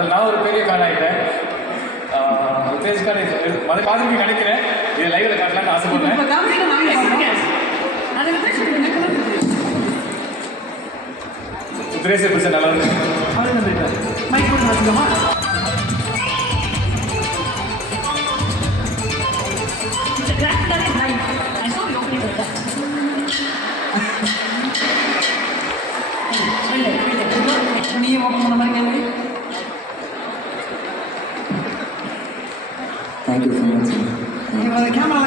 அதில் நான் ஒரு பெரிய ஃபேன் ஆகிட்டேன். உத்தேஜ்கான அதை பார்த்துட்டு நினைக்கிறேன். இதை லைவில் காட்டலான்னு ஆசைப்படுறேன். உத்ரேஷ் எப்படி நல்லா இருக்கு. மைக் போட்டு வச்சுக்கோமா. நீ ஓப்பன் பண்ண மாதிரி கேள்வி. Thank you so much. கேமரா